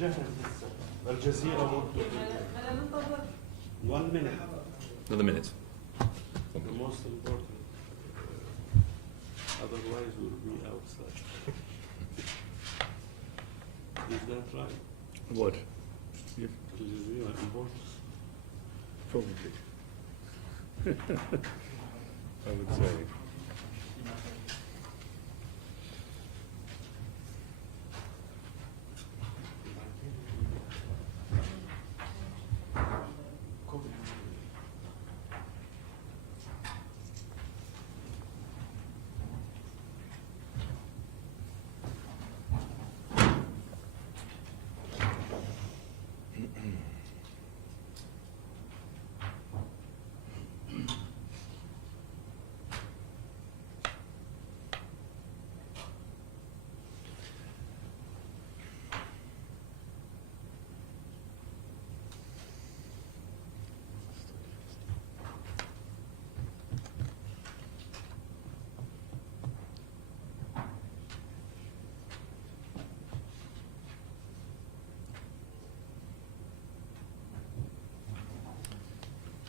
1 minute. Another minute. The most important. Otherwise, we'll be outside. Is that right? What? Al Jazeera important? Probably. I would say.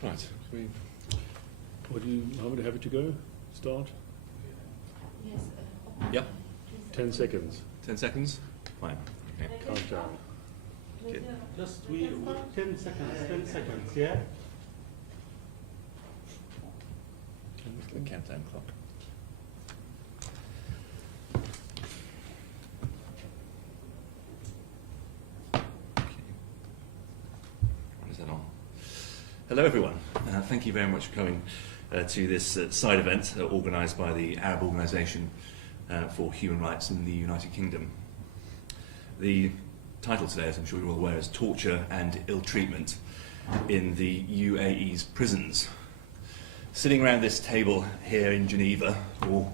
Right. What do you, Mohammed, have it to go? Start? Yes. Yep. 10 seconds. 10 seconds? Fine. Okay. Countdown. Good. Just 10 seconds, 10 seconds, yeah? The countdown clock. Is that on? Hello everyone. Thank you very much for coming to this side event organised by the Arab Organisation for Human Rights in the United Kingdom. The title today, as I'm sure you're all aware, is Torture and Ill-Treatment in the UAE's Prisons. Sitting around this table here in Geneva, or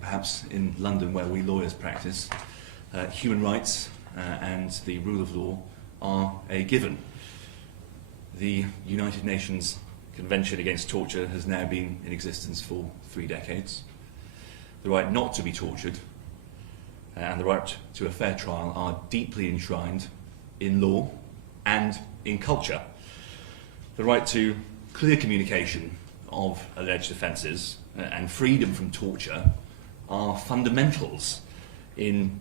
perhaps in London where we lawyers practice, human rights and the rule of law are a given. The United Nations Convention Against Torture has now been in existence for 3 decades. The right not to be tortured and the right to a fair trial are deeply enshrined in law and in culture. The right to clear communication of alleged offences and freedom from torture are fundamentals in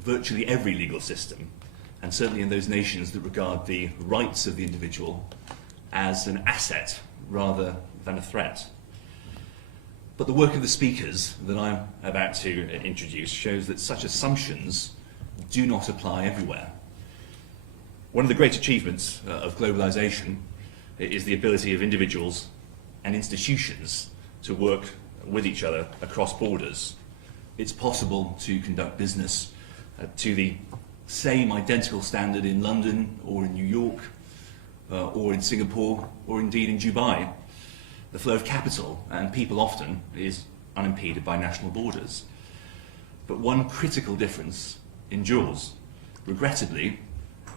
virtually every legal system, and certainly in those nations that regard the rights of the individual as an asset rather than a threat. But the work of the speakers that I'm about to introduce shows that such assumptions do not apply everywhere. One of the great achievements of globalisation is the ability of individuals and institutions to work with each other across borders. It's possible to conduct business to the same identical standard in London or in New York or in Singapore or indeed in Dubai. The flow of capital and people often is unimpeded by national borders. But one critical difference endures. Regrettably,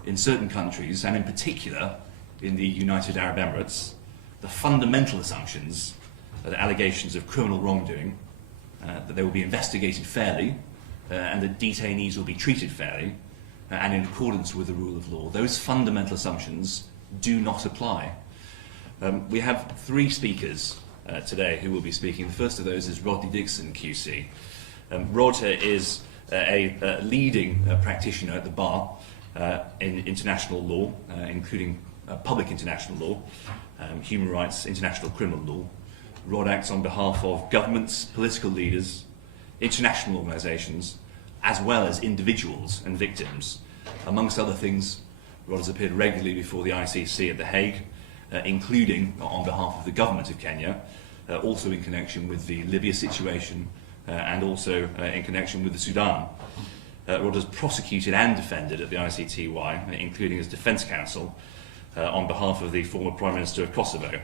in certain countries, and in particular in the United Arab Emirates, the fundamental assumptions are the allegations of criminal wrongdoing, that they will be investigated fairly, and that detainees will be treated fairly, and in accordance with the rule of law. Those fundamental assumptions do not apply. We have 3 speakers today who will be speaking. The first of those is Rodney Dixon, QC. Rod is a leading practitioner at the bar in international law, including public international law, human rights, international criminal law. Rod acts on behalf of governments, political leaders, international organisations, as well as individuals and victims. Amongst other things, Rod has appeared regularly before the ICC at The Hague, including on behalf of the government of Kenya, also in connection with the Libya situation, and also in connection with the Sudan. Rod has prosecuted and defended at the ICTY, including as defence counsel, on behalf of the former Prime Minister of Kosovo.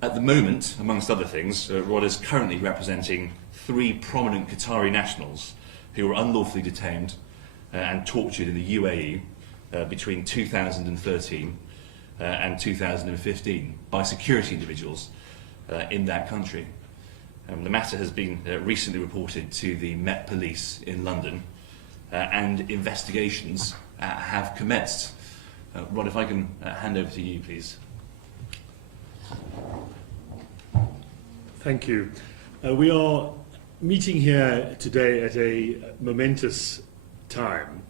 At the moment, amongst other things, Rod is currently representing 3 prominent Qatari nationals who were unlawfully detained and tortured in the UAE between 2013 and 2015 by security individuals in that country. The matter has been recently reported to the Met Police in London, and investigations have commenced. Rod, if I can hand over to you, please. Thank you. We are meeting here today at a momentous time.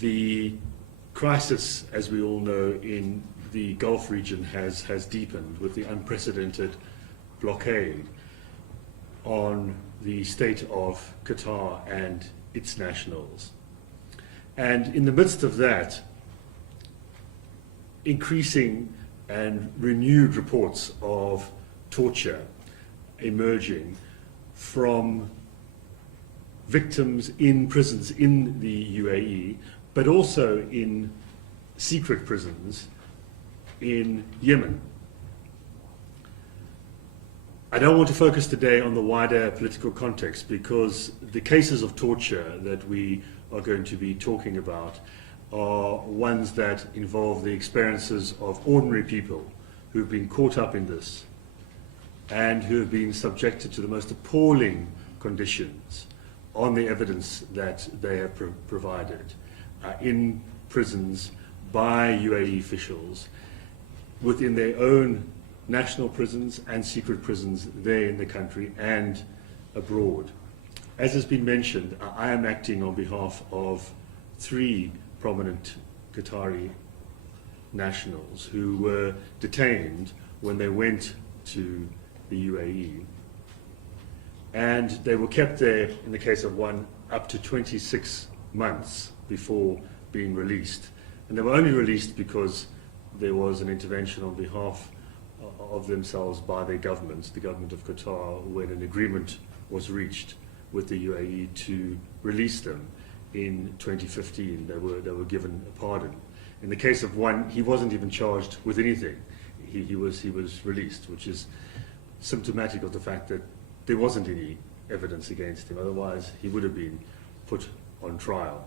The crisis, as we all know, in the Gulf region has deepened with the unprecedented blockade on the state of Qatar and its nationals. And in the midst of that, increasing and renewed reports of torture emerging from victims in prisons in the UAE, but also in secret prisons in Yemen. I don't want to focus today on the wider political context because the cases of torture that we are going to be talking about are ones that involve the experiences of ordinary people who've been caught up in this and who have been subjected to the most appalling conditions on the evidence that they have provided in prisons by UAE officials within their own national prisons and secret prisons there in the country and abroad. As has been mentioned, I am acting on behalf of 3 prominent Qatari nationals who were detained when they went to the UAE. And they were kept there, in the case of one, up to 26 months before being released. And they were only released because there was an intervention on behalf of themselves by their government, the government of Qatar, when an agreement was reached with the UAE to release them in 2015. They were given a pardon. In the case of one, he wasn't even charged with anything. He was released, which is symptomatic of the fact that there wasn't any evidence against him. Otherwise, he would have been put on trial.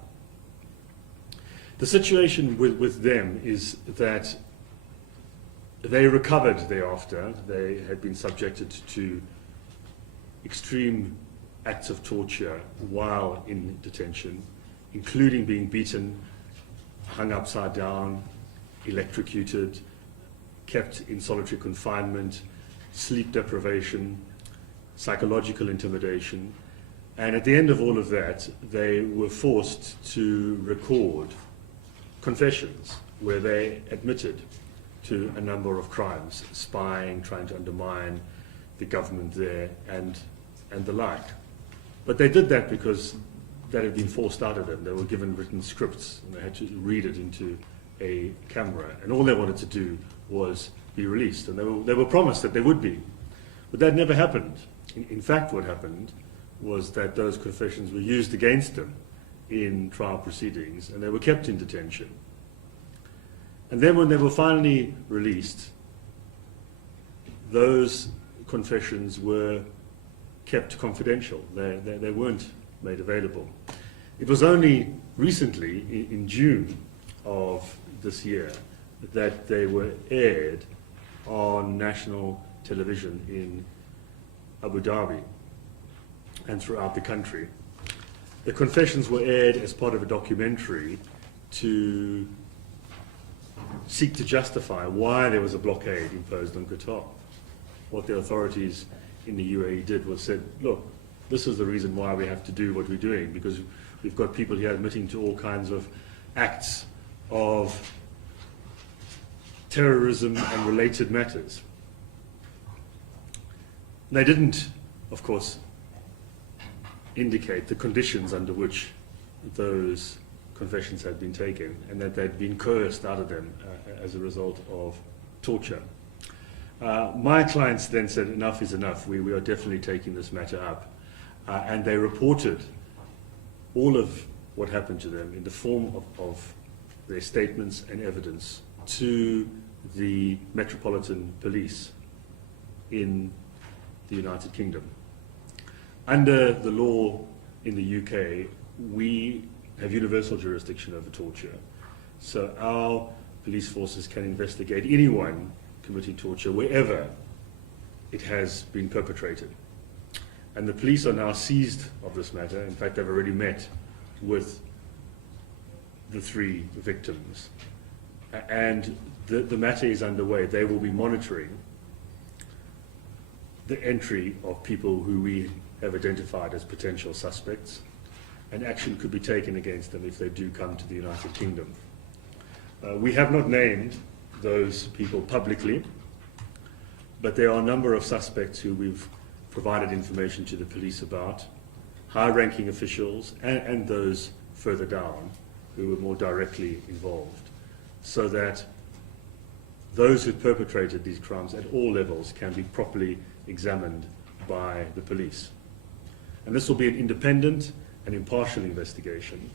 The situation with them is that they recovered thereafter. They had been subjected to extreme acts of torture while in detention, including being beaten, hung upside down, electrocuted, kept in solitary confinement, sleep deprivation, psychological intimidation. And at the end of all of that, they were forced to record confessions where they admitted to a number of crimes, spying, trying to undermine the government there, and the like. But they did that because that had been forced out of them. They were given written scripts and they had to read it into a camera. And all they wanted to do was be released. And they were promised that they would be. But that never happened. In fact, what happened was that those confessions were used against them in trial proceedings and they were kept in detention. And then when they were finally released, those confessions were kept confidential. They weren't made available. It was only recently, in June of this year, that they were aired on national television in Abu Dhabi and throughout the country. The confessions were aired as part of a documentary to seek to justify why there was a blockade imposed on Qatar. What the authorities in the UAE did was said, look, this is the reason why we have to do what we're doing, because we've got people here admitting to all kinds of acts of terrorism and related matters. They didn't, of course, indicate the conditions under which those confessions had been taken and that they'd been coerced out of them as a result of torture. My clients then said, enough is enough. We are definitely taking this matter up. And they reported all of what happened to them in the form of their statements and evidence to the Metropolitan Police in the United Kingdom. Under the law in the UK, we have universal jurisdiction over torture. So our police forces can investigate anyone committing torture wherever it has been perpetrated. And the police are now seized of this matter. In fact, they've already met with the 3 victims. And the matter is underway. They will be monitoring the entry of people who we have identified as potential suspects, and action could be taken against them if they do come to the United Kingdom. We have not named those people publicly, but there are a number of suspects who we've provided information to the police about, high-ranking officials and those further down who were more directly involved, so that those who perpetrated these crimes at all levels can be properly examined by the police. And this will be an independent and impartial investigation,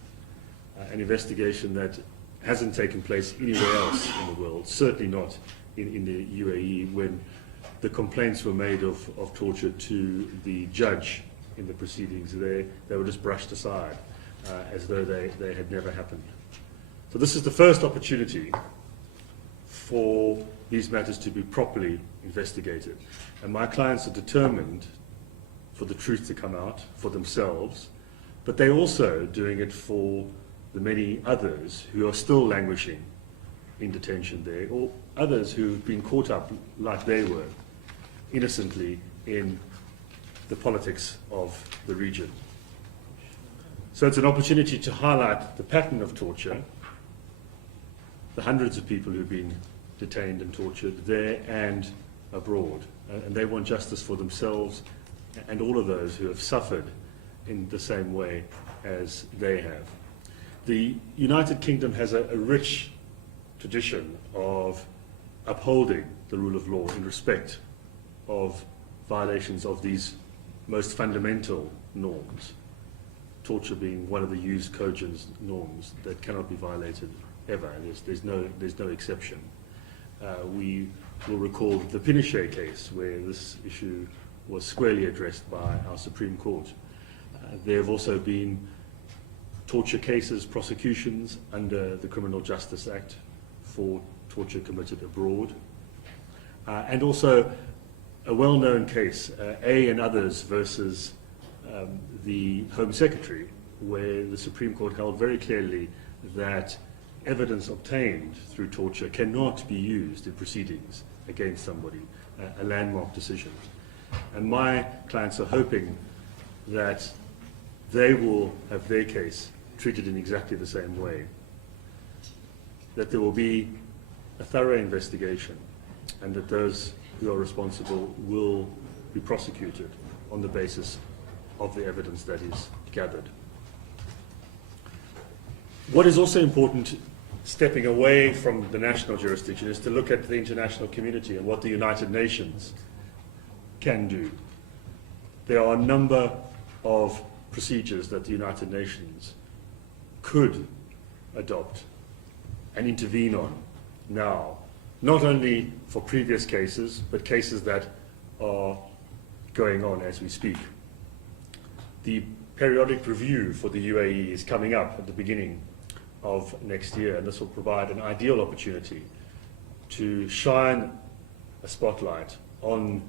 an investigation that hasn't taken place anywhere else in the world, certainly not in the UAE, when the complaints were made of torture to the judge in the proceedings. They were just brushed aside as though they had never happened. So this is the first opportunity for these matters to be properly investigated. And my clients are determined for the truth to come out for themselves, but they're also doing it for the many others who are still languishing in detention there, or others who've been caught up like they were, innocently, in the politics of the region. So it's an opportunity to highlight the pattern of torture, the hundreds of people who've been detained and tortured there and abroad. And they want justice for themselves and all of those who have suffered in the same way as they have. The United Kingdom has a rich tradition of upholding the rule of law in respect of violations of these most fundamental norms, torture being one of the jus cogens norms that cannot be violated ever. There's no exception. We will recall the Pinochet case, where this issue was squarely addressed by our Supreme Court. There have also been torture cases, prosecutions under the Criminal Justice Act for torture committed abroad. And also a well-known case, A and others versus the Home Secretary, where the Supreme Court held very clearly that evidence obtained through torture cannot be used in proceedings against somebody, a landmark decision. And my clients are hoping that they will have their case treated in exactly the same way, that there will be a thorough investigation, and that those who are responsible will be prosecuted on the basis of the evidence that is gathered. What is also important, stepping away from the national jurisdiction, is to look at the international community and what the United Nations can do. There are a number of procedures that the United Nations could adopt and intervene on now, not only for previous cases, but cases that are going on as we speak. The periodic review for the UAE is coming up at the beginning of next year, and this will provide an ideal opportunity to shine a spotlight on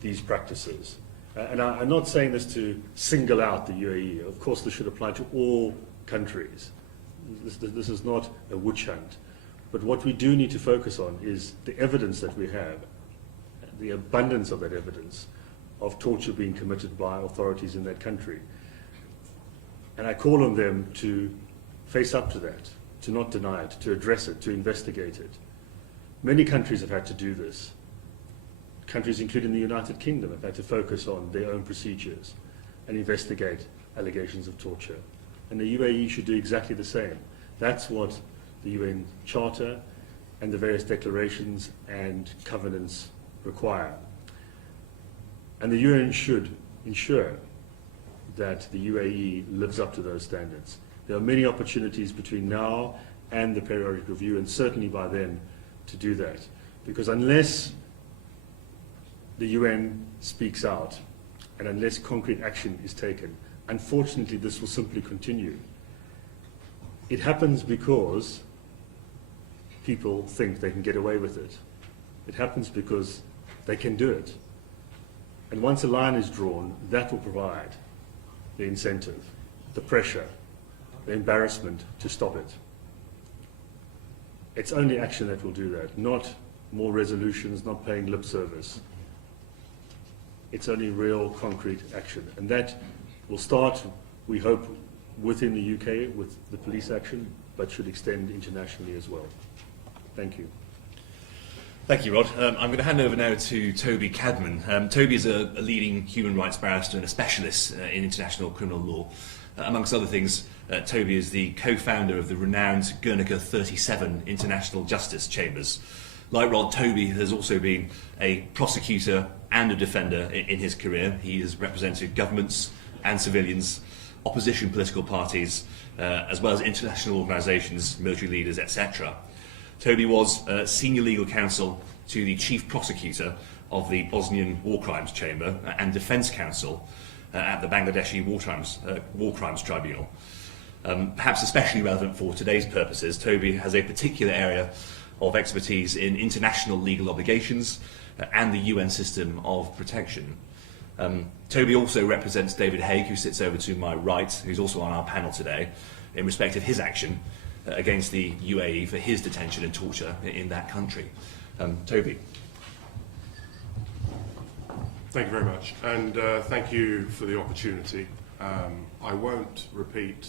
these practices. And I'm not saying this to single out the UAE. Of course, this should apply to all countries. This is not a witch hunt. But what we do need to focus on is the evidence that we have, the abundance of that evidence of torture being committed by authorities in that country. And I call on them to face up to that, to not deny it, to address it, to investigate it. Many countries have had to do this. Countries, including the United Kingdom, have had to focus on their own procedures and investigate allegations of torture. And the UAE should do exactly the same. That's what the UN Charter and the various declarations and covenants require. And the UN should ensure that the UAE lives up to those standards. There are many opportunities between now and the periodic review, and certainly by then, to do that. Because unless the UN speaks out, and unless concrete action is taken, unfortunately this will simply continue. It happens because people think they can get away with it. It happens because they can do it. And once a line is drawn, that will provide the incentive, the pressure, the embarrassment to stop it. It's only action that will do that, not more resolutions, not paying lip service. It's only real, concrete action. And that will start, we hope, within the UK with the police action, but should extend internationally as well. Thank you. Thank you, Rod. I'm going to hand over now to Toby Cadman. Toby is a leading human rights barrister and a specialist in international criminal law. Amongst other things, Toby is the co-founder of the renowned Guernica 37 International Justice Chambers. Like Rod, Toby has also been a prosecutor and a defender in his career. He has represented governments and civilians, opposition political parties, as well as international organisations, military leaders, etc. Toby was senior legal counsel to the chief prosecutor of the Bosnian War Crimes Chamber and defence counsel at the Bangladeshi War Crimes Tribunal. Perhaps especially relevant for today's purposes, Toby has a particular area of expertise in international legal obligations and the UN system of protection. Toby also represents David Haig, who sits over to my right, who's also on our panel today, in respect of his action against the UAE for his detention and torture in that country. Toby. Thank you very much, and thank you for the opportunity. I won't repeat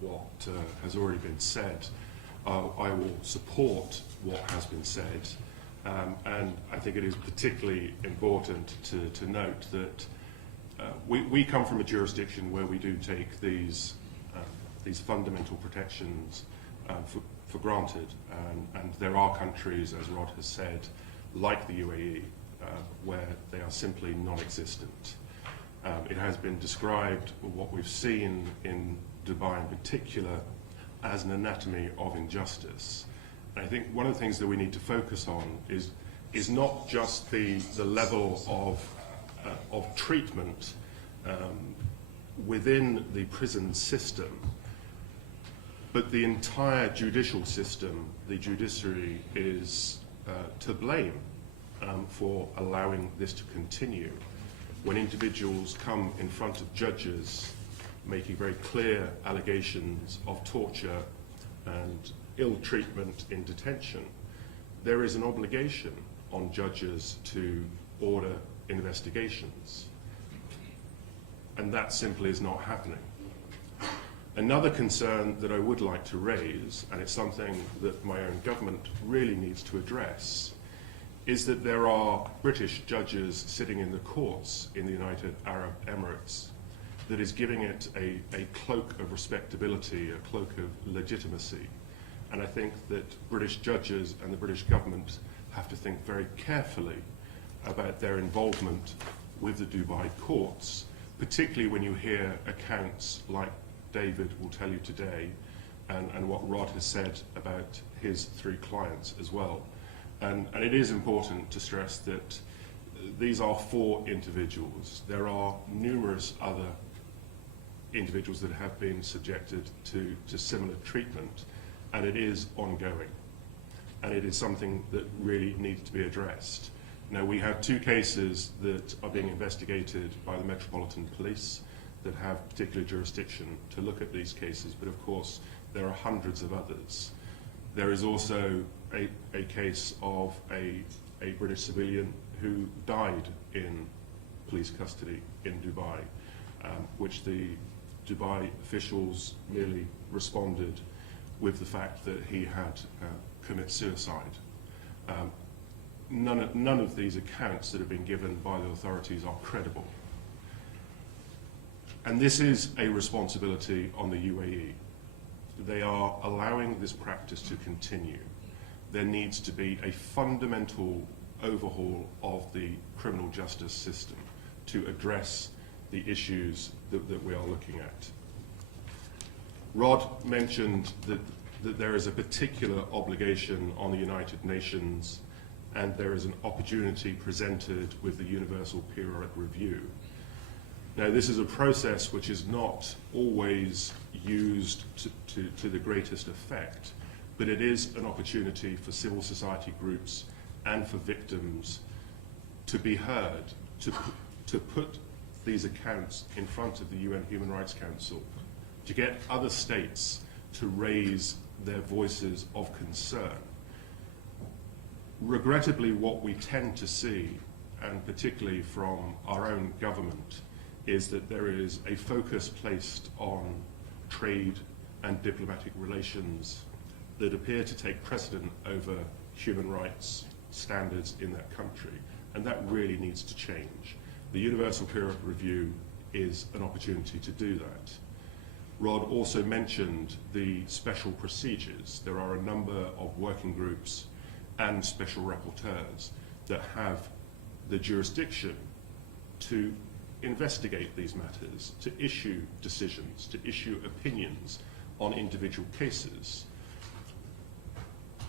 what has already been said. I will support what has been said, and I think it is particularly important to note that we come from a jurisdiction where we do take these fundamental protections for granted, and there are countries, as Rod has said, like the UAE, where they are simply non-existent. It has been described, what we've seen in Dubai in particular, as an anatomy of injustice. And I think one of the things that we need to focus on is not just the level of treatment within the prison system, but the entire judicial system. The judiciary is to blame for allowing this to continue. When individuals come in front of judges making very clear allegations of torture and ill treatment in detention, there is an obligation on judges to order investigations. And that simply is not happening. Another concern that I would like to raise, and it's something that my own government really needs to address, is that there are British judges sitting in the courts in the United Arab Emirates that is giving it a cloak of respectability, a cloak of legitimacy. And I think that British judges and the British government have to think very carefully about their involvement with the Dubai courts, particularly when you hear accounts like David will tell you today, and what Rod has said about his 3 clients as well. And it is important to stress that these are 4 individuals. There are numerous other individuals that have been subjected to similar treatment, and it is ongoing. And it is something that really needs to be addressed. Now, we have 2 cases that are being investigated by the Metropolitan Police that have particular jurisdiction to look at these cases, but of course there are hundreds of others. There is also a case of a British civilian who died in police custody in Dubai, which the Dubai officials merely responded with the fact that he had committed suicide. None of these accounts that have been given by the authorities are credible. And this is a responsibility on the UAE. They are allowing this practice to continue. There needs to be a fundamental overhaul of the criminal justice system to address the issues that we are looking at. Rod mentioned that there is a particular obligation on the United Nations, and there is an opportunity presented with the Universal Periodic Review. Now, this is a process which is not always used to the greatest effect, but it is an opportunity for civil society groups and for victims to be heard, to put these accounts in front of the UN Human Rights Council, to get other states to raise their voices of concern. Regrettably, what we tend to see, and particularly from our own government, is that there is a focus placed on trade and diplomatic relations that appear to take precedent over human rights standards in that country, and that really needs to change. The Universal Periodic Review is an opportunity to do that. Rod also mentioned the special procedures. There are a number of working groups and special rapporteurs that have the jurisdiction to investigate these matters, to issue decisions, to issue opinions on individual cases.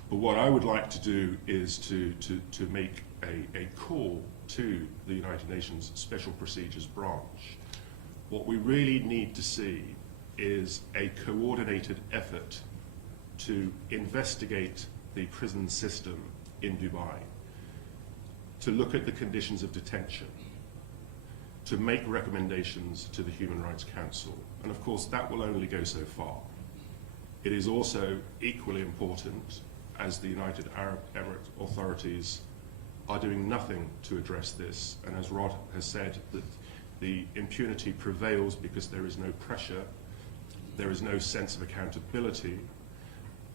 But what I would like to do is to make a call to the United Nations Special Procedures Branch. What we really need to see is a coordinated effort to investigate the prison system in Dubai, to look at the conditions of detention, to make recommendations to the Human Rights Council. And of course, that will only go so far. It is also equally important, as the United Arab Emirates authorities are doing nothing to address this, and as Rod has said, that the impunity prevails because there is no pressure, there is no sense of accountability,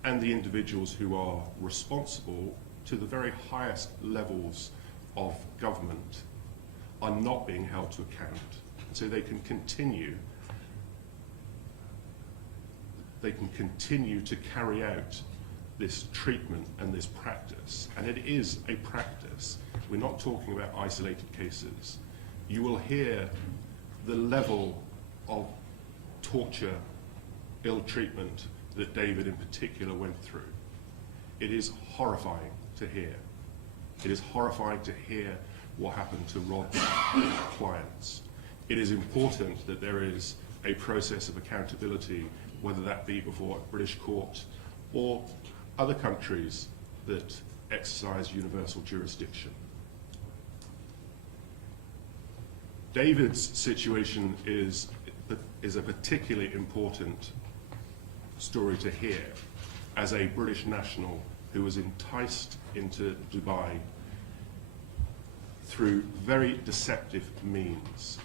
and the individuals who are responsible to the very highest levels of government are not being held to account. So they can continue to carry out this treatment and this practice. And it is a practice. We're not talking about isolated cases. You will hear the level of torture, ill treatment that David in particular went through. It is horrifying to hear. It is horrifying to hear what happened to Rod's clients. It is important that there is a process of accountability, whether that be before a British court or other countries that exercise universal jurisdiction. David's situation is a particularly important story to hear as a British national who was enticed into Dubai through very deceptive means,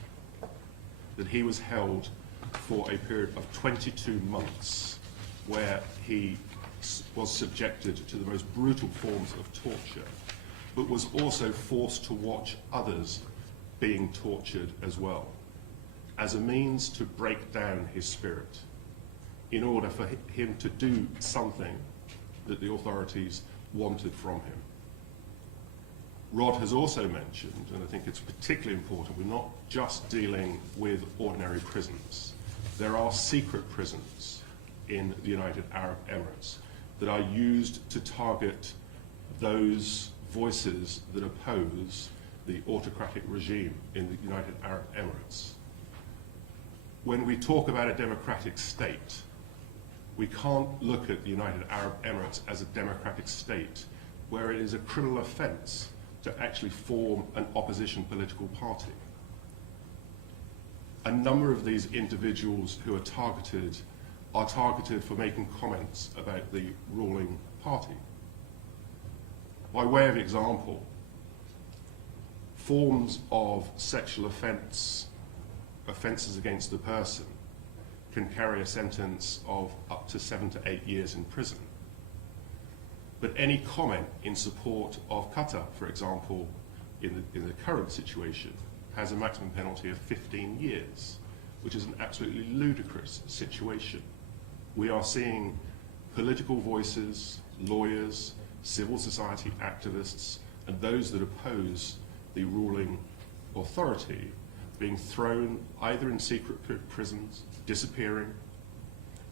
that he was held for a period of 22 months where he was subjected to the most brutal forms of torture, but was also forced to watch others being tortured as well, as a means to break down his spirit, in order for him to do something that the authorities wanted from him. Rod has also mentioned, and I think it's particularly important, we're not just dealing with ordinary prisons. There are secret prisons in the United Arab Emirates that are used to target those voices that oppose the autocratic regime in the United Arab Emirates. When we talk about a democratic state, we can't look at the United Arab Emirates as a democratic state where it is a criminal offence to actually form an opposition political party. A number of these individuals who are targeted for making comments about the ruling party. By way of example, forms of sexual offences against the person can carry a sentence of up to 7 to 8 years in prison. But any comment in support of Qatar, for example, in the current situation, has a maximum penalty of 15 years, which is an absolutely ludicrous situation. We are seeing political voices, lawyers, civil society activists, and those that oppose the ruling authority being thrown either in secret prisons, disappearing,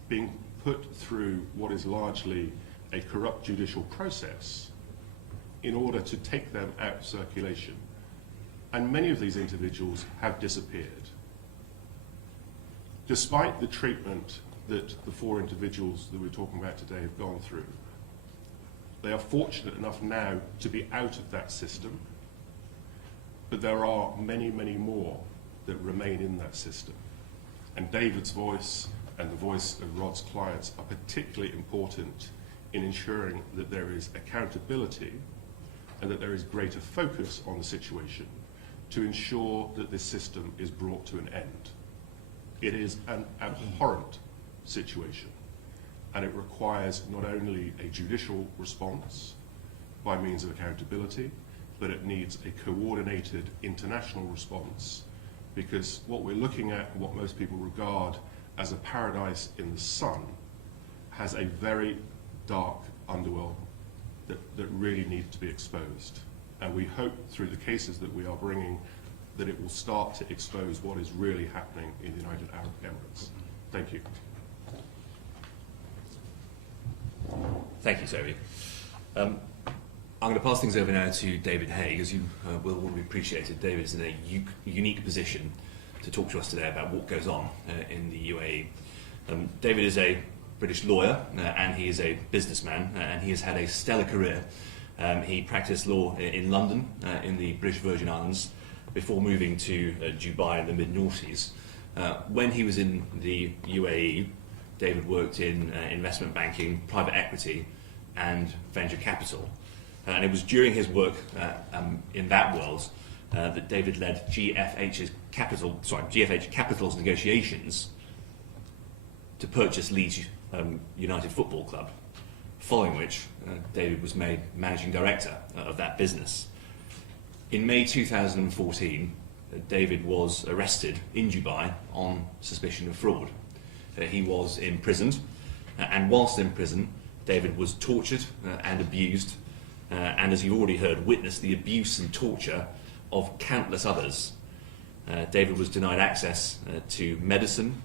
being put through what is largely a corrupt judicial process in order to take them out of circulation. And many of these individuals have disappeared. Despite the treatment that the 4 individuals that we're talking about today have gone through, they are fortunate enough now to be out of that system, but there are many, many more that remain in that system. And David's voice and the voice of Rod's clients are particularly important in ensuring that there is accountability and that there is greater focus on the situation to ensure that this system is brought to an end. It is an abhorrent situation, and it requires not only a judicial response by means of accountability, but it needs a coordinated international response, because what we're looking at, what most people regard as a paradise in the sun, has a very dark underworld that really needs to be exposed. And we hope through the cases that we are bringing that it will start to expose what is really happening in the United Arab Emirates. Thank you. Thank you, Toby. I'm going to pass things over now to David Haig. As you will already appreciate it, David is in a unique position to talk to us today about what goes on in the UAE. David is a British lawyer and he is a businessman and he has had a stellar career. He practiced law in London, in the British Virgin Islands, before moving to Dubai in the mid-noughties. When he was in the UAE, David worked in investment banking, private equity and venture capital. And it was during his work in that world that David led GFH Capital's negotiations to purchase Leeds United Football Club, following which David was made managing director of that business. In May 2014, David was arrested in Dubai on suspicion of fraud. He was imprisoned, and whilst in prison, David was tortured and abused, and as you've already heard, witnessed the abuse and torture of countless others. David was denied access to medicine,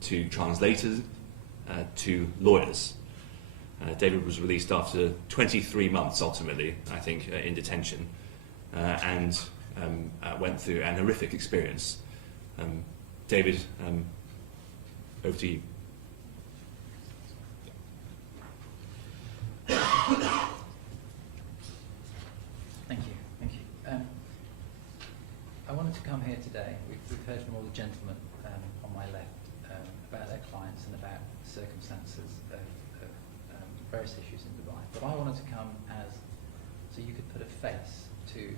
to translators, to lawyers. David was released after 23 months, ultimately, I think, in detention, and went through an horrific experience. David, over to you. Thank you. I wanted to come here today. We've heard from all the gentlemen on my left about their clients and about circumstances of various issues in Dubai. But I wanted to come so you could put a face to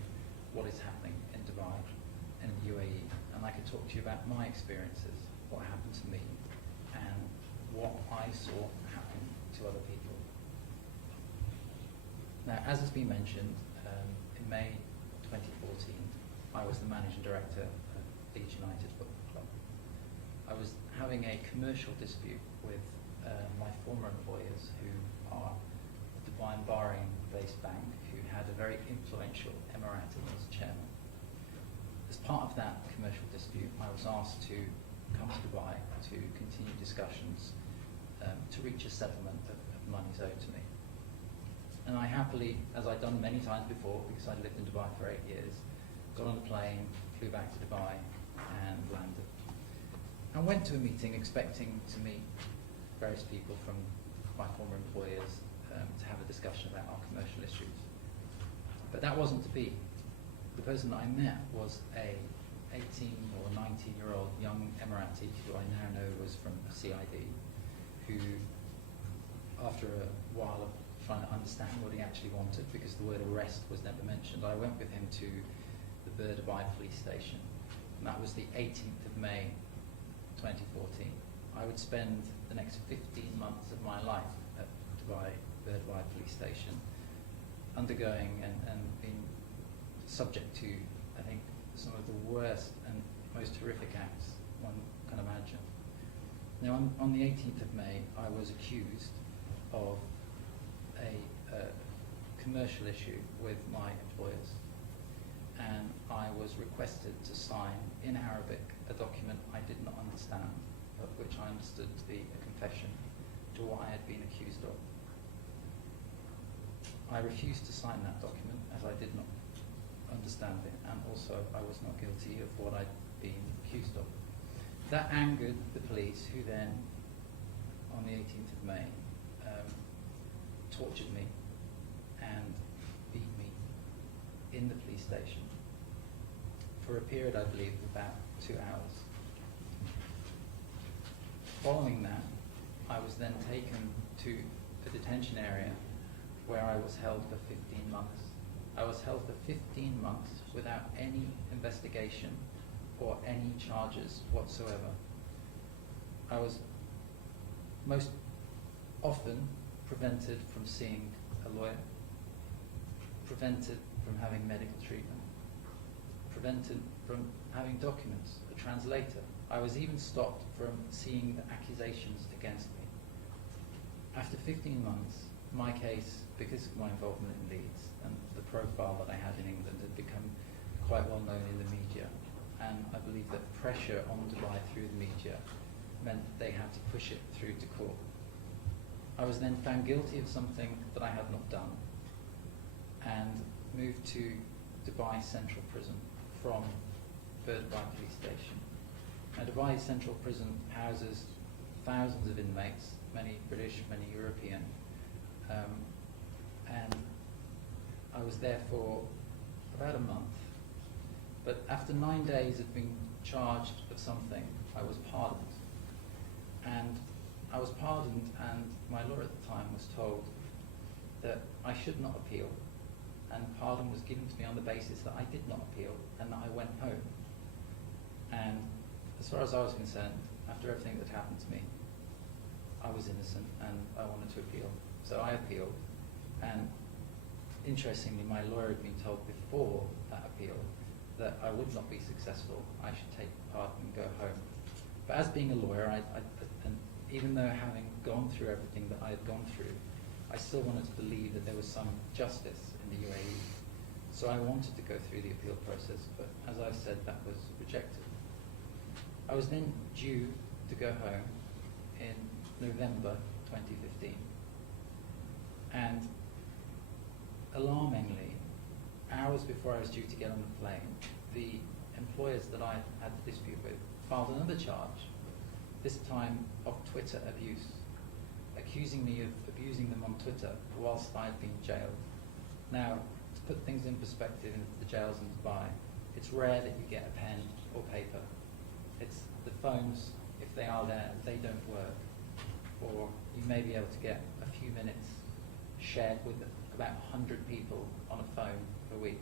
what is happening in Dubai and the UAE, and I could talk to you about my experiences, what happened to me, and what I saw happen to other people. Now, as has been mentioned, in May 2014, I was the managing director of Leeds United Football Club. I was having a commercial dispute with my former employers, who are a Dubai and Bahrain-based bank, who had a very influential Emirati as chairman. As part of that commercial dispute, I was asked to come to Dubai to continue discussions to reach a settlement of monies owed to me. And I happily, as I'd done many times before, because I'd lived in Dubai for 8 years, got on the plane, flew back to Dubai and landed. I went to a meeting expecting to meet various people from my former employers to have a discussion about our commercial issues. But that wasn't to be. The person that I met was a 18 or 19-year-old young Emirati who I now know was from CID, who, after a while of trying to understand what he actually wanted, because the word arrest was never mentioned, I went with him to the Dubai police station, and that was the 18th of May 2014. I would spend the next 15 months of my life at Dubai police station, undergoing and being subject to, I think, some of the worst and most horrific acts one can imagine. Now, on the 18th of May, I was accused of a commercial issue with my employers, and I was requested to sign in Arabic a document I did not understand, but which I understood to be a confession to what I had been accused of. I refused to sign that document as I did not understand it, and also I was not guilty of what I'd been accused of. That angered the police, who then, on the 18th of May, tortured me and beat me in the police station for a period, I believe, of about 2 hours. following that, I was then taken to a detention area where I was held for 15 months. I was held for 15 months without any investigation or any charges whatsoever. I was most often prevented from seeing a lawyer, prevented from having medical treatment, prevented from having documents, a translator. I was even stopped from seeing the accusations against me. After 15 months, my case, because of my involvement in Leeds and the profile that I had in England, had become quite well known in the media. And I believe that pressure on Dubai through the media meant they had to push it through to court. I was then found guilty of something that I had not done and moved to Dubai Central Prison from Dubai Police Station. Now, Dubai Central Prison houses thousands of inmates, many British, many European, and I was there for about a month. But after 9 days of being charged of something, I was pardoned. And I was pardoned, and my lawyer at the time was told that I should not appeal, and pardon was given to me on the basis that I did not appeal and that I went home. And as far as I was concerned, after everything that happened to me, I was innocent and I wanted to appeal. So I appealed, and interestingly, my lawyer had been told before that appeal that I would not be successful, I should take pardon and go home. But as being a lawyer, and even though having gone through everything that I had gone through, I still wanted to believe that there was some justice in the UAE. So I wanted to go through the appeal process, but as I've said, that was rejected. I was then due to go home in November 2015. And alarmingly, hours before I was due to get on the plane, the employers that I had the dispute with filed another charge, this time of Twitter abuse, accusing me of abusing them on Twitter whilst I'd been jailed. Now, to put things in perspective in the jails in Dubai, it's rare that you get a pen or paper. It's the phones, if they are there, they don't work. Or you may be able to get a few minutes shared with about 100 people on a phone per week.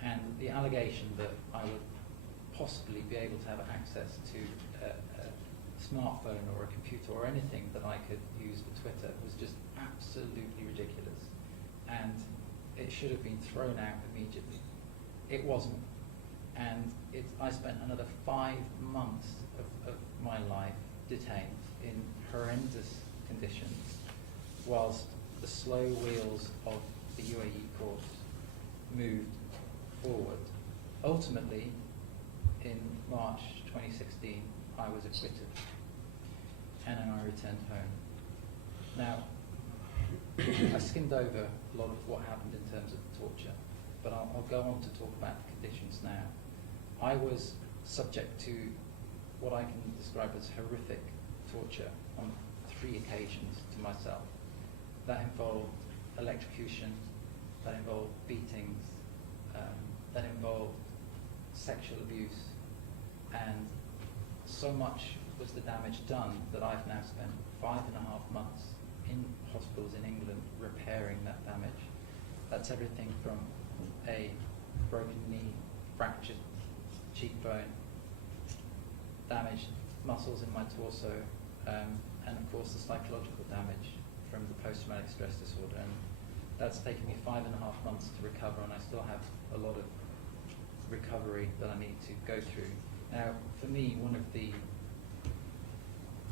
And the allegation that I would possibly be able to have access to a smartphone or a computer or anything that I could use for Twitter was just absolutely ridiculous. And it should have been thrown out immediately. It wasn't. And I spent another 5 months of my life detained in horrendous conditions, whilst the slow wheels of the UAE courts moved forward. Ultimately, in March 2016, I was acquitted, and then I returned home. Now, I skimmed over a lot of what happened in terms of torture, but I'll go on to talk about the conditions now. I was subject to what I can describe as horrific torture on 3 occasions to myself. That involved electrocution, that involved beatings, that involved sexual abuse, and so much was the damage done that I've now spent 5.5 months in hospitals in England repairing that damage. That's everything from a broken knee, fractured cheekbone, damaged muscles in my torso, and of course the psychological damage from the post-traumatic stress disorder. And that's taken me 5.5 months to recover, and I still have a lot of recovery that I need to go through. Now, for me, one of the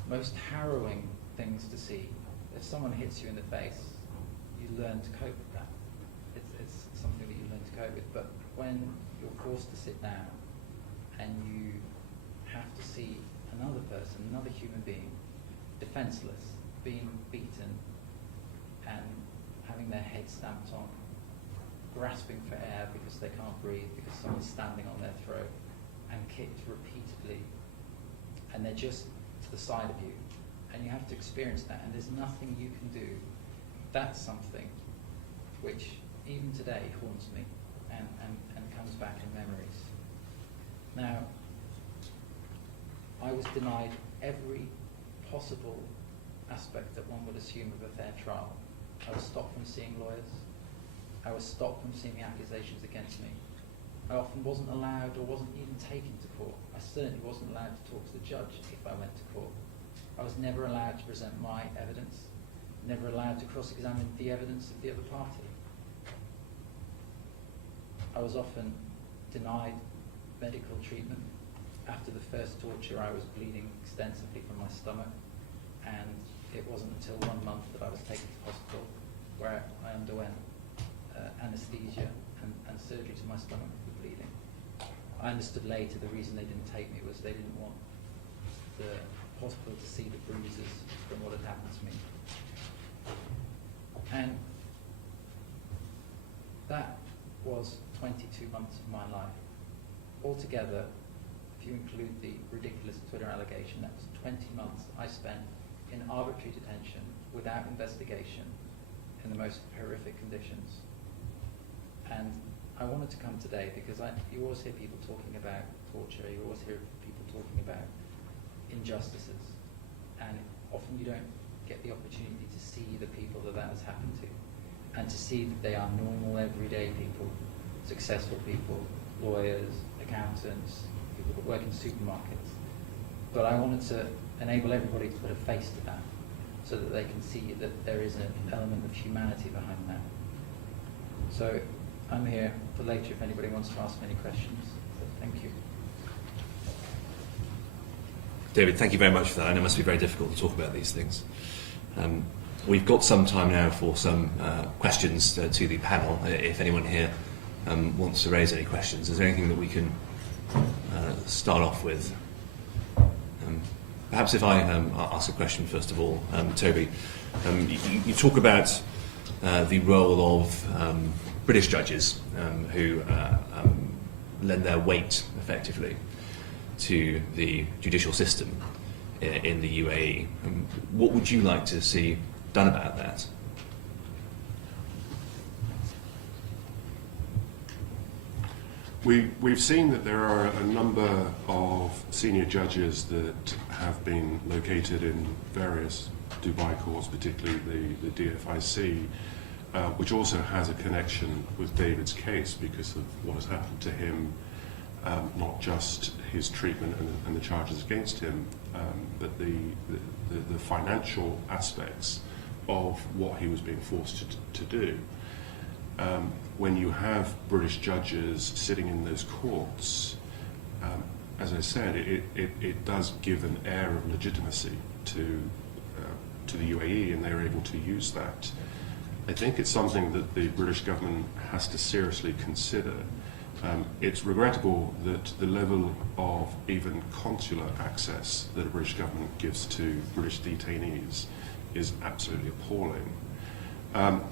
most harrowing things to see, if someone hits you in the face, you learn to cope with that. It's something that you learn to cope with. But when you're forced to sit down and you have to see another person, another human being, defenseless, being beaten and having their head stamped on, grasping for air because they can't breathe, because someone's standing on their throat, and kicked repeatedly, and they're just to the side of you, and you have to experience that, and there's nothing you can do. That's something which even today haunts me and comes back in memories. Now, I was denied every possible aspect that one would assume of a fair trial. I was stopped from seeing lawyers. I was stopped from seeing the accusations against me. I often wasn't allowed or wasn't even taken to court. I certainly wasn't allowed to talk to the judge if I went to court. I was never allowed to present my evidence, never allowed to cross-examine the evidence of the other party. I was often denied medical treatment. After the first torture, I was bleeding extensively from my stomach, and it wasn't until 1 month that I was taken to hospital, where I underwent anaesthesia and surgery to my stomach for bleeding. I understood later the reason they didn't take me was they didn't want the hospital to see the bruises from what had happened to me. And that was 22 months of my life. Altogether, if you include the ridiculous Twitter allegation, that was 20 months I spent in arbitrary detention without investigation in the most horrific conditions. And I wanted to come today because you always hear people talking about torture, you always hear people talking about injustices, and often you don't get the opportunity to see the people that has happened to, and to see that they are normal, everyday people, successful people, lawyers, accountants, people that work in supermarkets. But I wanted to enable everybody to put a face to that, so that they can see that there is an element of humanity behind that. So I'm here for later if anybody wants to ask me any questions. So thank you. David, thank you very much for that. I know it must be very difficult to talk about these things. We've got some time now for some questions to the panel. If anyone here wants to raise any questions, is there anything that we can start off with? Perhaps if I ask a question first of all, Toby, you talk about the role of British judges who lend their weight effectively to the judicial system in the UAE. What would you like to see done about that? We've seen that there are a number of senior judges that have been located in various Dubai courts, particularly the DFIC, which also has a connection with David's case because of what has happened to him, not just his treatment and the charges against him, but the financial aspects of what he was being forced to do. When you have British judges sitting in those courts, as I said, it does give an air of legitimacy to the UAE, and they're able to use that. I think it's something that the British government has to seriously consider. It's regrettable that the level of even consular access that the British government gives to British detainees is absolutely appalling.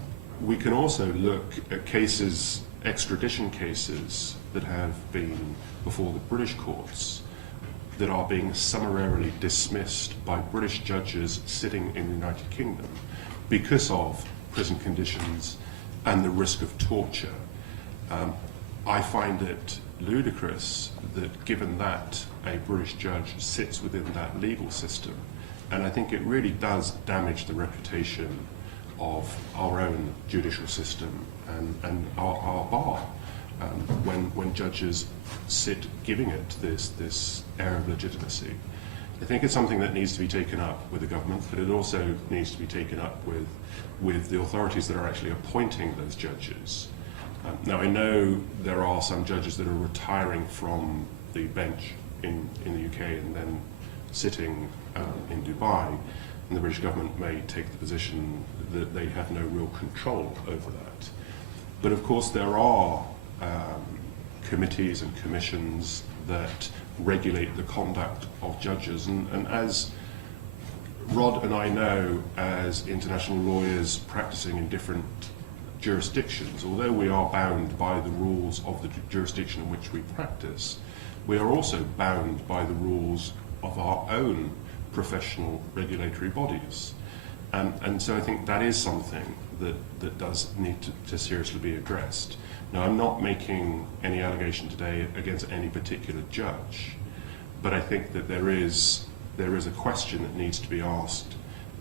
We can also look at cases, extradition cases, that have been before the British courts that are being summarily dismissed by British judges sitting in the United Kingdom because of prison conditions and the risk of torture. I find it ludicrous that given that a British judge sits within that legal system, and I think it really does damage the reputation of our own judicial system and our bar when judges sit giving it this air of legitimacy. I think it's something that needs to be taken up with the government, but it also needs to be taken up with the authorities that are actually appointing those judges. Now, I know there are some judges that are retiring from the bench in the UK and then sitting in Dubai, and the British government may take the position that they have no real control over that. But of course there are committees and commissions that regulate the conduct of judges, and as Rod and I know, as international lawyers practicing in different jurisdictions, although we are bound by the rules of the jurisdiction in which we practice, we are also bound by the rules of our own professional regulatory bodies. And so I think that is something that does need to seriously be addressed. Now, I'm not making any allegation today against any particular judge, but I think that there is a question that needs to be asked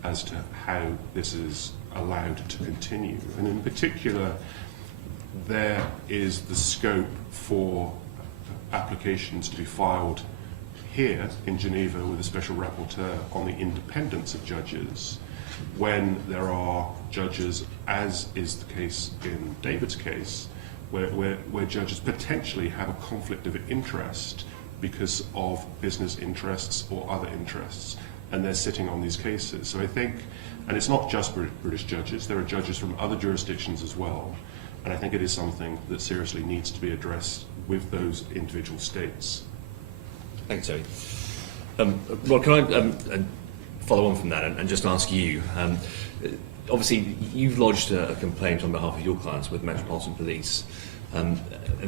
as to how this is allowed to continue. And in particular, there is the scope for applications to be filed here in Geneva with a special rapporteur on the independence of judges when there are judges, as is the case in David's case, where judges potentially have a conflict of interest because of business interests or other interests, and they're sitting on these cases. So I think, and it's not just British judges, there are judges from other jurisdictions as well, and I think it is something that seriously needs to be addressed with those individual states. Thanks, Terry. Rod, can I follow on from that and just ask you, obviously you've lodged a complaint on behalf of your clients with Metropolitan Police, and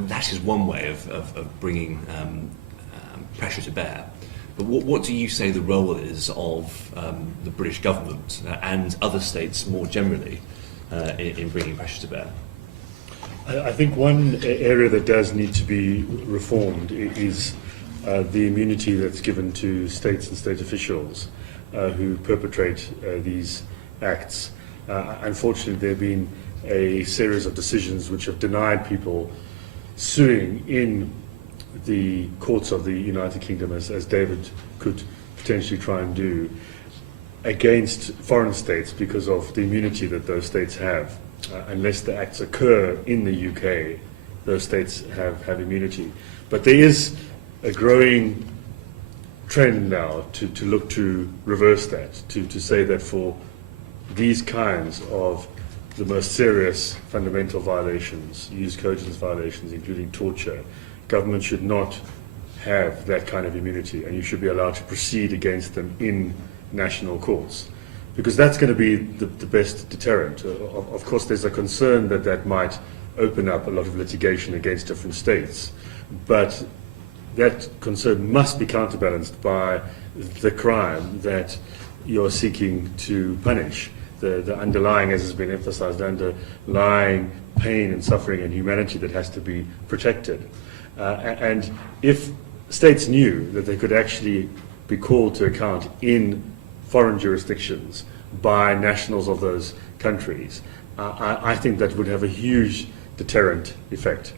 that is one way of bringing pressure to bear. But what do you say the role is of the British government and other states more generally in bringing pressure to bear? I think one area that does need to be reformed is the immunity that's given to states and state officials who perpetrate these acts. Unfortunately, there have been a series of decisions which have denied people suing in the courts of the United Kingdom, as David could potentially try and do, against foreign states because of the immunity that those states have. Unless the acts occur in the UK, those states have immunity. But there is a growing trend now to look to reverse that, to say that for these kinds of the most serious fundamental violations, use cogence violations, including torture, government should not have that kind of immunity, and you should be allowed to proceed against them in national courts, because that's going to be the best deterrent. Of course, there's a concern that that might open up a lot of litigation against different states, but that concern must be counterbalanced by the crime that you're seeking to punish. The underlying, as has been emphasized, underlying pain and suffering and humanity that has to be protected. And if states knew that they could actually be called to account in foreign jurisdictions by nationals of those countries, I think that would have a huge deterrent effect.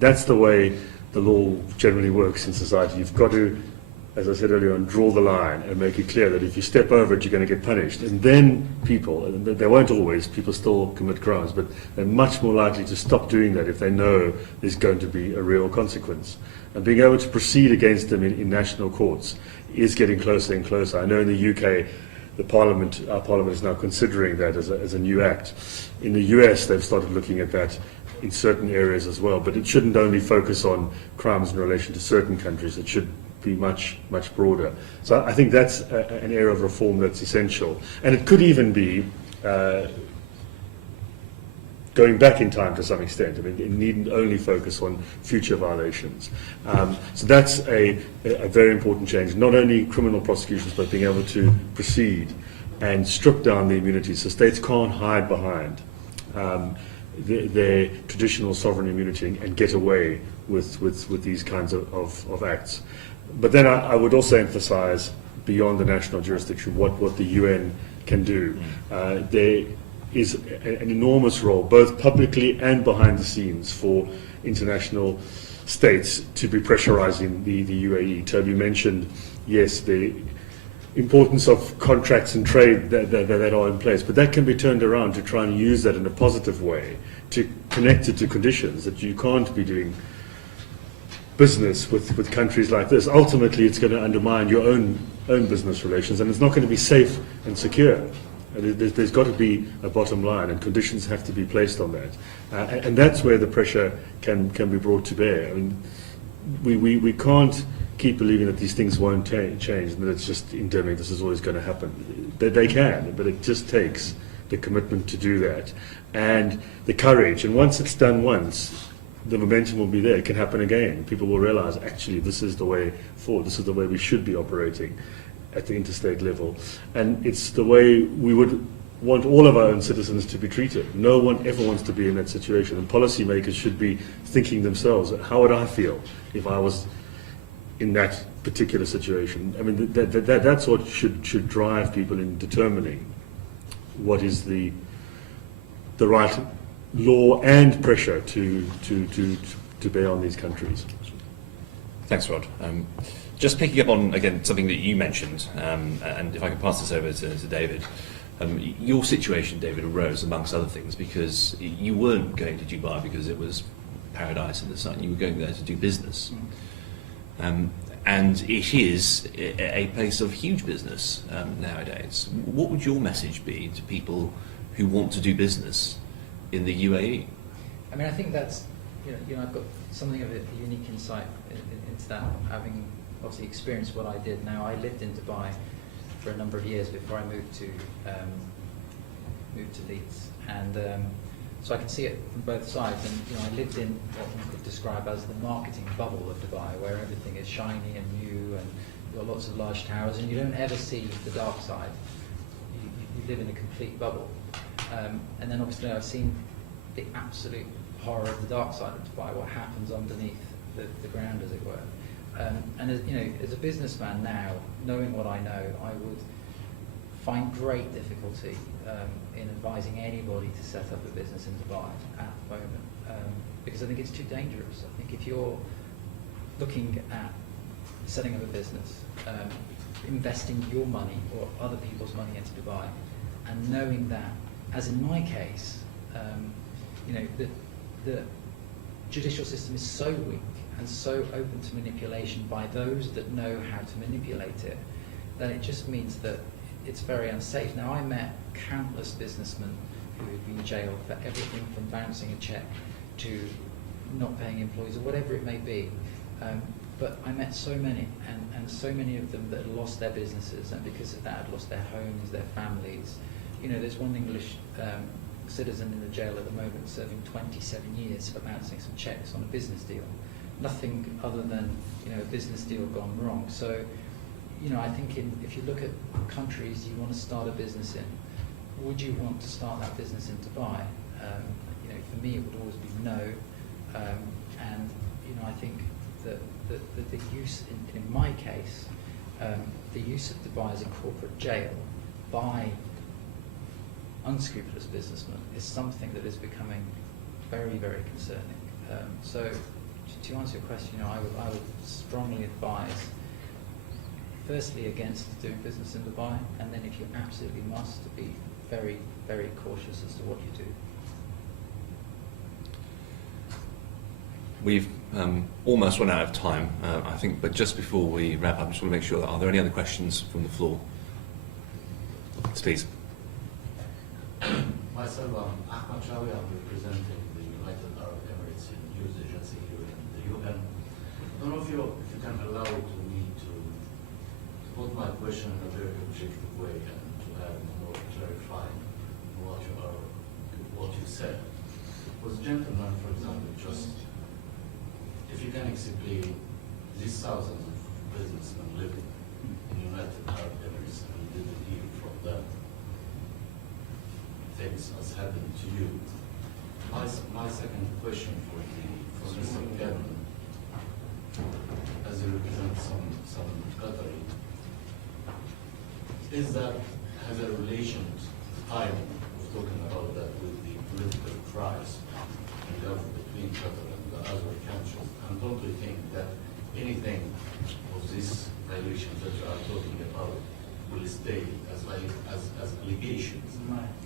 That's the way the law generally works in society. You've got to, as I said earlier on, draw the line and make it clear that if you step over it, you're going to get punished. And then people, and they won't always, people still commit crimes, but they're much more likely to stop doing that if they know there's going to be a real consequence. And being able to proceed against them in national courts is getting closer and closer. I know in the UK, our parliament is now considering that as a new act. In the US, they've started looking at that in certain areas as well, but it shouldn't only focus on crimes in relation to certain countries. It should be much broader. So I think that's an area of reform that's essential. And it could even be going back in time to some extent. I mean, it needn't only focus on future violations. So that's a very important change. Not only criminal prosecutions, but being able to proceed and strip down the immunity so states can't hide behind their traditional sovereign immunity and get away with these kinds of acts. But then I would also emphasize, beyond the national jurisdiction, what the UN can do. There is an enormous role, both publicly and behind the scenes, for international states to be pressurizing the UAE. Toby mentioned, yes, the importance of contracts and trade that are in place, but that can be turned around to try and use that in a positive way, to connect it to conditions that you can't be doing business with countries like this. Ultimately, it's going to undermine your own business relations, and it's not going to be safe and secure. There's got to be a bottom line, and conditions have to be placed on that. And that's where the pressure can be brought to bear. I mean, we can't keep believing that these things won't change, and that it's just endemic, this is always going to happen. They can, but it just takes the commitment to do that, and the courage. And once it's done once, the momentum will be there. It can happen again. People will realize, actually, this is the way forward. This is the way we should be operating at the interstate level. And it's the way we would want all of our own citizens to be treated. No one ever wants to be in that situation. And policymakers should be thinking themselves, how would I feel if I was in that particular situation. I mean, that's what should drive people in determining what is the right law and pressure to bear on these countries. Thanks, Rod. Just picking up on, again, something that you mentioned, and if I can pass this over to David. Your situation, David, arose, amongst other things, because you weren't going to Dubai because it was paradise in the sun. You were going there to do business. And it is a place of huge business nowadays. What would your message be to people who want to do business in the UAE? I mean, I think that's, you know, I've got something of a unique insight into that, having obviously experienced what I did. Now, I lived in Dubai for a number of years before I moved to Leeds, and so I can see it from both sides. And you know, I lived in what one could describe as the marketing bubble of Dubai, where everything is shiny and new, and you've got lots of large towers, and you don't ever see the dark side. You live in a complete bubble. And then obviously I've seen the absolute horror of the dark side of Dubai, what happens underneath the ground, as it were. And as, you know, as a businessman now, knowing what I know, I would find great difficulty in advising anybody to set up a business in Dubai at the moment, because I think it's too dangerous. I think if you're looking at setting up a business, investing your money or other people's money into Dubai, and knowing that, as in my case, you know, the judicial system is so weak and so open to manipulation by those that know how to manipulate it, that it just means that it's very unsafe. Now, I met countless businessmen who had been jailed for everything from bouncing a check to not paying employees or whatever it may be. But I met so many, and so many of them that had lost their businesses, and because of that had lost their homes, their families. You know, there's one English citizen in the jail at the moment serving 27 years for bouncing some checks on a business deal. Nothing other than, you know, a business deal gone wrong. So, you know, I think if you look at countries you want to start a business in, would you want to start that business in Dubai? You know, for me it would always be no. And, you know, I think that the use, in my case, the use of Dubai as a corporate jail by unscrupulous businessmen is something that is becoming very, very concerning. So, to answer your question, you know, I would strongly advise, firstly, against doing business in Dubai, and then if you absolutely must, to be very, very cautious as to what you do. We've almost run out of time, I think, but just before we wrap up, I just want to make sure that, are there any other questions from the floor? Please. Myself, Ahmad Shawi, I'm representing the United Arab Emirates news agency here in the UN. I don't know if you can allow to me to put my question in a very objective way and to have more clarifying what you said. Was gentlemen, for example, just if you can explain these thousands of businessmen living in United Arab Emirates and you didn't hear from them things has happened to you. My second question for Mr. Chairman, as you represent some Qatari, is that has a relation to timing of talking about that with the political crisis in love between Qatar and the other countries? And don't we think that anything of these violations that you are talking about will stay as allegations,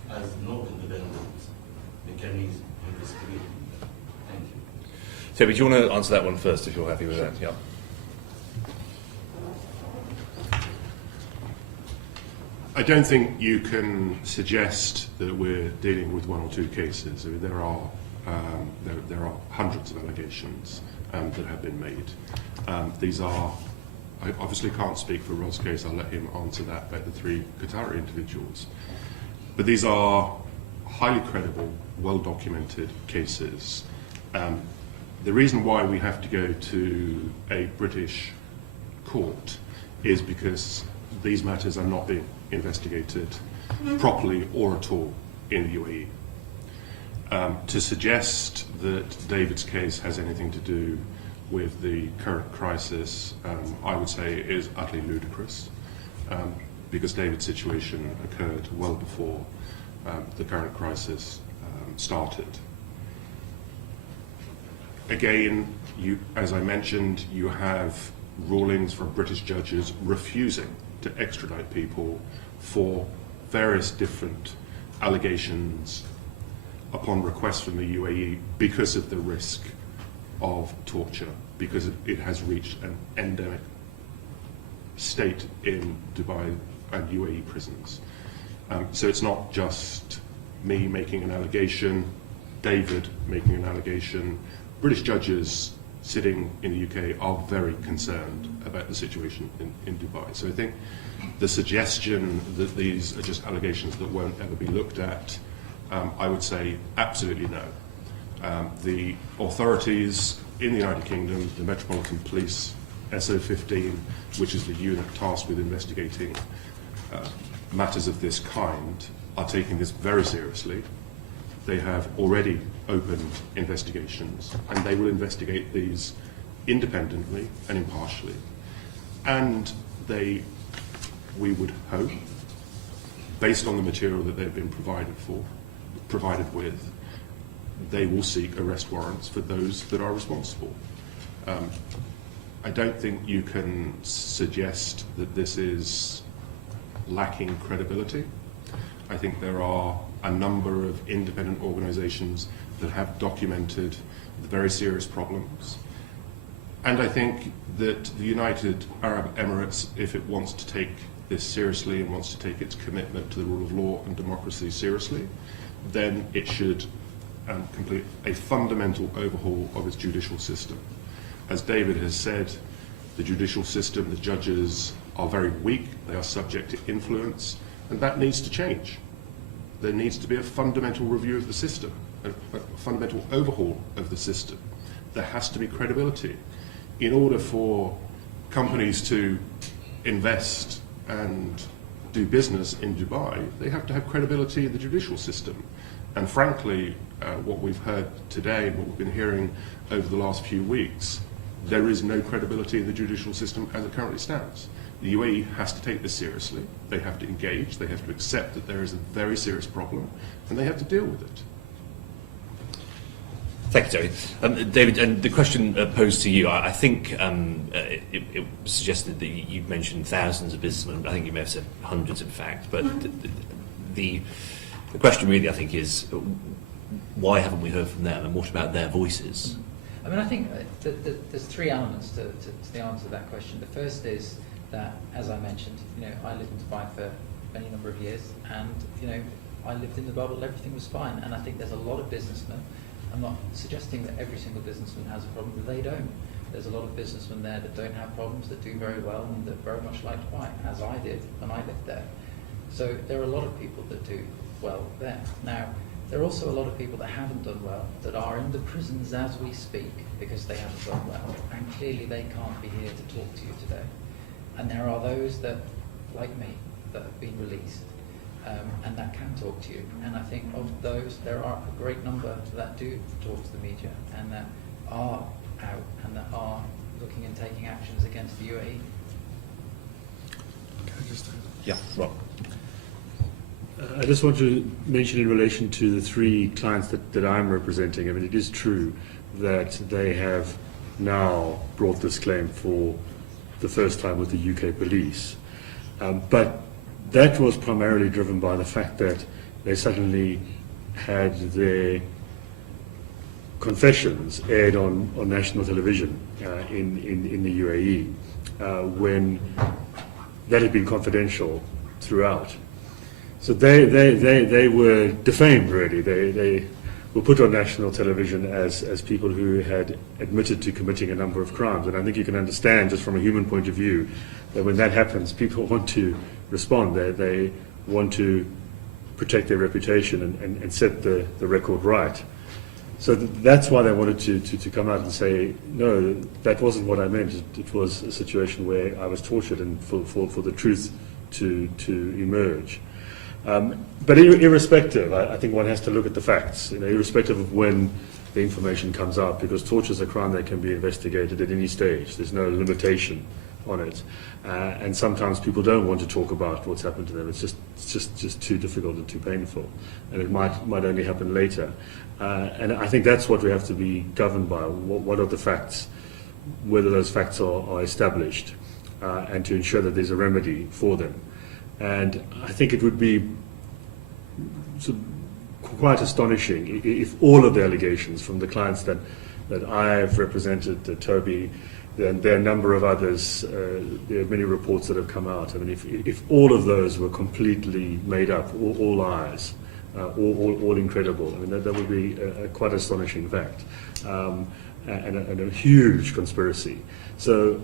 as no independent mechanism investigating them? Thank you. Toby, do you want to answer that one first, if you're happy with that? Yeah. I don't think you can suggest that we're dealing with one or two cases. I mean, there are hundreds of allegations that have been made. These are, I obviously can't speak for Rod's case, I'll let him answer that about the three Qatari individuals. But these are highly credible, well-documented cases. The reason why we have to go to a British court is because these matters are not being investigated properly or at all in the UAE. To suggest that David's case has anything to do with the current crisis, I would say, is utterly ludicrous, because David's situation occurred well before the current crisis started. Again, as I mentioned, you have rulings from British judges refusing to extradite people for various different allegations upon request from the UAE because of the risk of torture, because it has reached an endemic state in Dubai and UAE prisons. So it's not just me making an allegation, David making an allegation. British judges sitting in the UK are very concerned about the situation in Dubai. So I think the suggestion that these are just allegations that won't ever be looked at, I would say absolutely no. The authorities in the United Kingdom, the Metropolitan Police, SO15, which is the unit tasked with investigating matters of this kind, are taking this very seriously. They have already opened investigations, and they will investigate these independently and impartially. And we would hope, based on the material that they've been provided with, they will seek arrest warrants for those that are responsible. I don't think you can suggest that this is lacking credibility. I think there are a number of independent organisations that have documented the very serious problems. And I think that the United Arab Emirates, if it wants to take this seriously and wants to take its commitment to the rule of law and democracy seriously, then it should complete a fundamental overhaul of its judicial system. As David has said, the judicial system, the judges are very weak, they are subject to influence, and that needs to change. There needs to be a fundamental review of the system, a fundamental overhaul of the system. There has to be credibility. In order for companies to invest and do business in Dubai, they have to have credibility in the judicial system. And frankly, what we've heard today, what we've been hearing over the last few weeks, there is no credibility in the judicial system as it currently stands. The UAE has to take this seriously. They have to engage. They have to accept that there is a very serious problem, and they have to deal with it. Thank you, Terry. David, and the question posed to you, I think it suggested that you mentioned thousands of businessmen. I think you may have said hundreds, in fact. But the question really, I think, is why haven't we heard from them, and what about their voices? I mean, I think there's three elements to the answer to that question. The first is that, as I mentioned, I lived in Dubai for any number of years, and I lived in the bubble, everything was fine. And I think there's a lot of businessmen. I'm not suggesting that every single businessman has a problem, but they don't. There's a lot of businessmen there that don't have problems, that do very well, and that very much like Dubai, as I did when I lived there. So there are a lot of people that do well there. Now, there are also a lot of people that haven't done well, that are in the prisons as we speak because they haven't done well, and clearly they can't be here to talk to you today. And there are those that, like me, that have been released and that can talk to you. And I think of those, there are a great number that do talk to the media and that are out and that are looking and taking actions against the UAE. Yeah, Rob. I just want to mention in relation to the three clients that I'm representing, I mean, it is true that they have now brought this claim for the first time with the UK police. But that was primarily driven by the fact that they suddenly had their confessions aired on national television in the UAE when that had been confidential throughout. So they were defamed, really. They were put on national television as people who had admitted to committing a number of crimes. And I think you can understand, just from a human point of view, that when that happens, people want to respond. They want to protect their reputation and set the record right. So that's why they wanted to come out and say, no, that wasn't what I meant. It was a situation where I was tortured, and for the truth to emerge. But irrespective, I think one has to look at the facts. Irrespective of when the information comes out, because torture is a crime that can be investigated at any stage. There's no limitation on it. And sometimes people don't want to talk about what's happened to them. It's just too difficult and too painful. And it might only happen later. And I think that's what we have to be governed by. What are the facts, whether those facts are established, and to ensure that there's a remedy for them. And I think it would be quite astonishing if all of the allegations from the clients that I've represented, Toby, and there are a number of others, there are many reports that have come out. I mean, if all of those were completely made up, all lies, all incredible, I mean, that would be a quite astonishing fact, and a huge conspiracy. So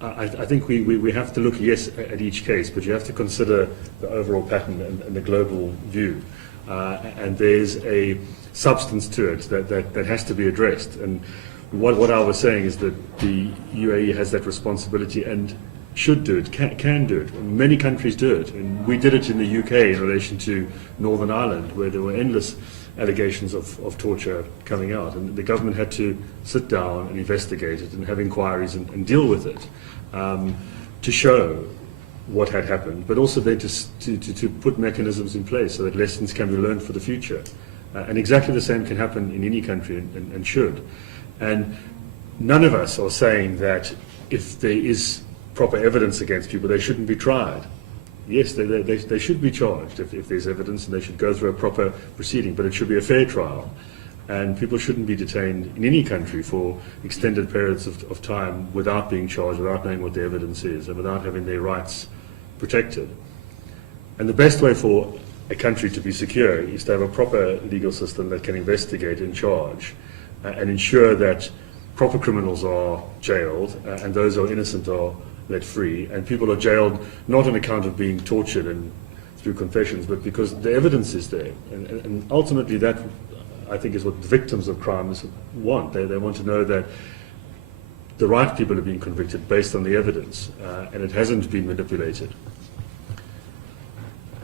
I think we have to look, yes, at each case, but you have to consider the overall pattern and the global view. And there's a substance to it that has to be addressed. And what I was saying is that the UAE has that responsibility and should do it, can do it. Many countries do it. And we did it in the UK in relation to Northern Ireland, where there were endless allegations of torture coming out. And the government had to sit down and investigate it and have inquiries and deal with it, to show what had happened, but also then to put mechanisms in place so that lessons can be learned for the future. And exactly the same can happen in any country, and should. And none of us are saying that if there is proper evidence against people, they shouldn't be tried. Yes, they should be charged if there's evidence, and they should go through a proper proceeding, but it should be a fair trial. And people shouldn't be detained in any country for extended periods of time without being charged, without knowing what the evidence is, and without having their rights protected. And the best way for a country to be secure is to have a proper legal system that can investigate and charge, and ensure that proper criminals are jailed, and those who are innocent are let free, and people are jailed not on account of being tortured and through confessions, but because the evidence is there. And ultimately that, I think, is what the victims of crimes want. They want to know that the right people are being convicted based on the evidence, and it hasn't been manipulated.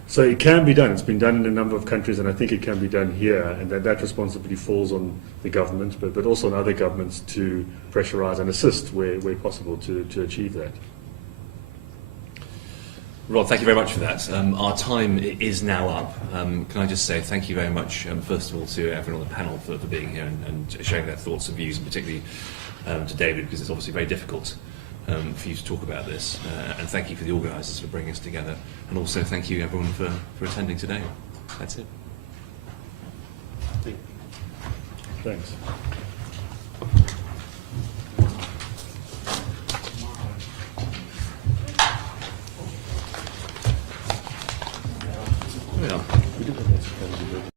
So it can be done. It's been done in a number of countries, and I think it can be done here, and that responsibility falls on the government, but also on other governments to pressurize and assist where possible to achieve that. Rod, thank you very much for that. Our time is now up. Can I just say thank you very much, first of all, to everyone on the panel for being here and sharing their thoughts and views, and particularly to David, because it's obviously very difficult for you to talk about this. And thank you for the organisers for bringing us together. And also thank you, everyone, for attending today. That's it. Thanks. Yeah. We did have that.